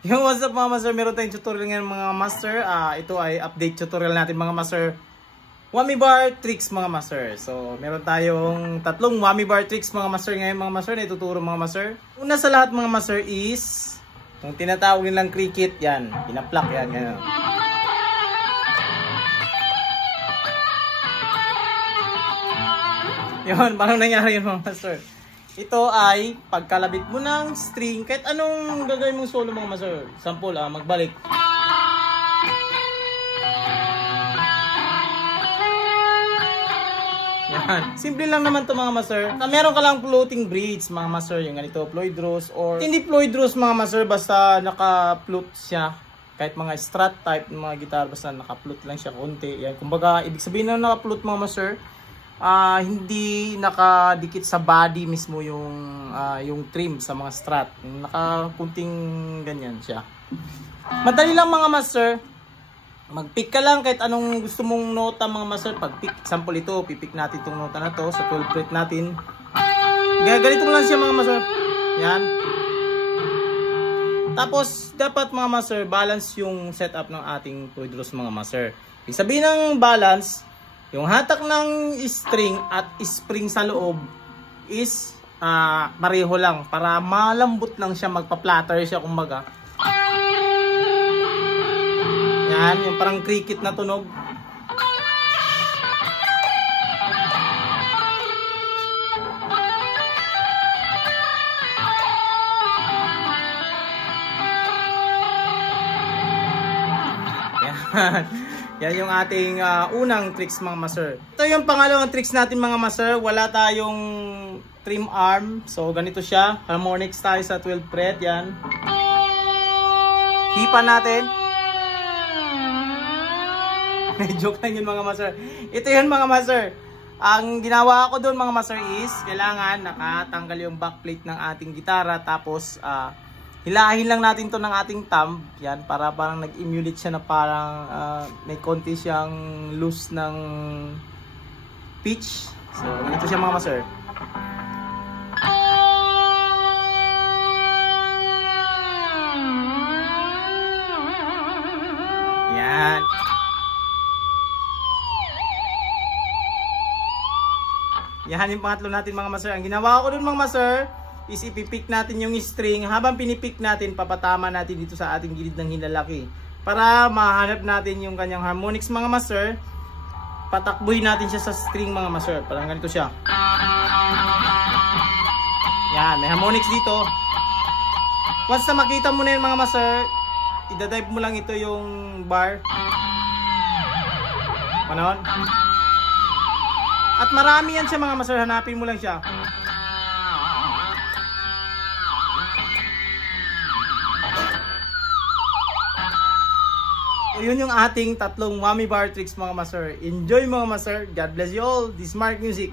Yung what's up mga master, meron tayong tutorial ngayon mga master. Ito ay update tutorial natin mga master. Whammy bar tricks mga master. So meron tayong tatlong whammy bar tricks mga master ngayon mga master na ituturo mga master. Una sa lahat mga master is yung tinatawag nilang cricket, yan, pinaplak yan, ganyan. Yun, paano nangyari yun mga master? Ito ay pagkalabit mo ng string, kahit anong gagawin mong solo mga master. Sample, magbalik. Yan. Simple lang naman to mga master. Meron ka lang floating bridge mga master, yung ganito, Floyd Rose or hindi Floyd Rose mga master, basta naka-flute siya. Kahit mga strat type ng mga gitar, basta naka-flute lang siya konti. Yan, kumbaga, ibig sabihin na naka-flute mga master, hindi nakadikit sa body mismo yung trim sa mga strat. Nakakunting ganyan siya. Madali lang mga master. Mag-pick ka lang kahit anong gusto mong nota mga master. Pag-pick, example ito, pipick natin itong nota na to sa 12 fret natin. Ganito mo lang siya mga master. Yan. Tapos, dapat mga master, balance yung setup ng ating Floyd Rose mga master. Ibig sabihin ng balance, yung hatak ng string at spring sa loob is pareho lang para malambot lang siya, magpa-flatter siya kumbaga. Yan, yung parang cricket na tunog. Yan. Yan yung ating unang tricks mga master. Ito yung pangalawang tricks natin mga master. Wala tayong trim arm. So ganito siya. Harmonics tayo sa 12 fret. Yan. Hipa natin. Joke lang yun mga master. Ito yun mga master. Ang ginawa ko doon mga master is kailangan nakatanggal yung backplate ng ating gitara. Tapos hilahin lang natin to ng ating thumb. Yan, para parang nag-emulate siya na parang may konti siyang loose ng pitch. So, ganito siya mga master. Yan. Yan yung pangatlo natin mga master. Ang ginawa ko dun mga master is ipipick natin yung string. Habang pinipick natin, papatama natin dito sa ating gilid ng hinlalaki. Para mahanap natin yung kanyang harmonics mga master. Patakbuhin natin siya sa string mga master. Parang ganito siya. Yan, may harmonics dito. Once na makita mo na yun mga master, idadive mo lang ito yung bar. Panon? At marami yan siya mga master, hanapin mo lang siya. So, yun yung ating tatlong whammy bar tricks mga master. Enjoy mga master. God bless you all. This is Mark Music.